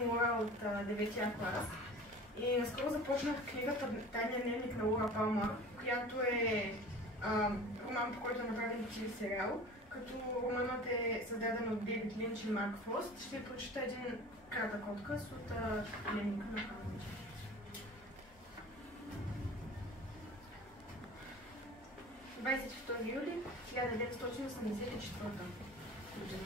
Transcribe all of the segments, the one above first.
съм Лора от 9-я клас и наскоро започнах книгата "Тайния дневник на Лора Палмър", която е роман, по който е направен телесериал, като романът е създаден от Дейвид Линч и Марк Фрост. Ще ви прочита един кратък отказ от дневника на Палмър. 22 юли 1984 година.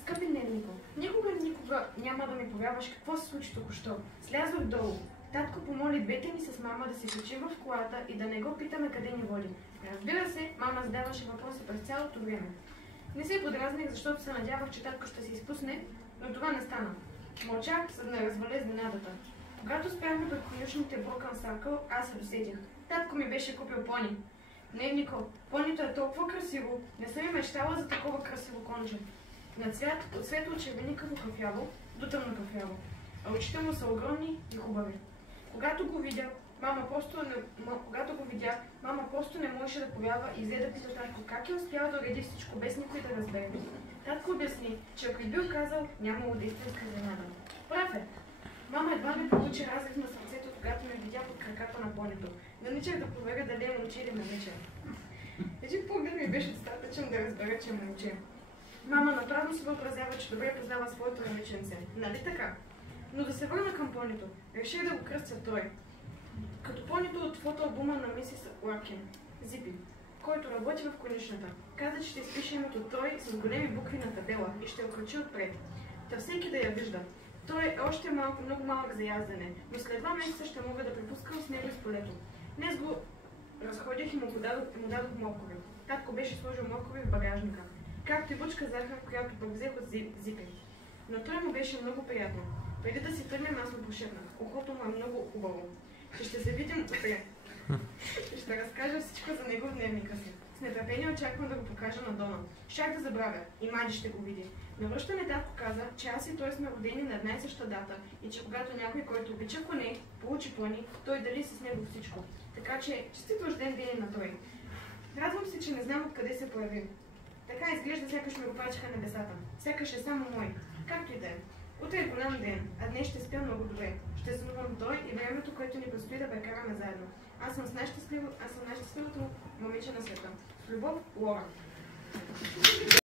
Скъпи дневнико, никога няма да ми повярваш какво се случи току-що. Слязох долу. Татко помоли двете ни с мама да се качим в колата и да не го питаме къде ни води. Разбира се, мама задаваше въпроси през цялото време. Не се подразних, защото се надявах, че татко ще се изпусне, но това не стана. Мълчах, за да не разваля изненадата. Когато спряхме пред конюшните Broken Circle, аз се досетих. Татко ми беше купил пони. Не, Нико, понито е толкова красиво. Не съм и мечтала за такова красиво конче. На цвят от светло червеникаво кафяво до тъмно кафяво. А очите му са огромни и хубави. Когато го видя, мама просто не можеше да повярва и взе да пита татко как е успял да уреди всичко без никой да разбере. Татко обясни, че ако и бил казал, нямало да истинска изненада. Прав е. Мама едва ми получи разрив на сърцето, когато ме видя под краката на понето. Наничах да проверя дали е момче или момиче. Един поглед ми беше достатъчен да разбера, че е момче. Мама направо се въобразява, че добре познава своето момиченце. Нали така? Но да се върна към понито. Реших да го кръстя той. Като понито от фотоалбума на мисис Ларкин, Зипи, който работи в конюшната. Каза, че ще изпише името той с големи букви на табела и ще окръчи отпред. Та всеки да я вижда. Той е още много малък за яздене, но след 2 месеца ще мога да препускам с него из полето. Днес го разходих и му дадох моркови. Татко беше сложил моркови в багажника, както и бучка захар, която пък взех от Зипи. Но той му беше много приятно. Преди да си тръгнем, аз му пошепнах. Ухото му е много хубаво. Ще се видим утре. Ще разкажа всичко за него в дневника си. С нетърпение очаквам да го покажа на дома. Щях да забравя. И Мади ще го види. На връщане татко каза, че аз и той сме родени на една и съща дата и че когато някой, който обича коне, получи пони, той дели с него всичко. Така че, честит рожден ден на той. Радвам се, че не знам откъде се появи. Така изглежда, сякаш ми го пачиха небесата. Сякаш е само мой. Както и да е. Утре е голям ден, а днес ще спя много добре. Ще сънувам той и времето, което ни предстои да прекараме заедно. Аз съм най-щастливото момиче на света. С любов, Лора.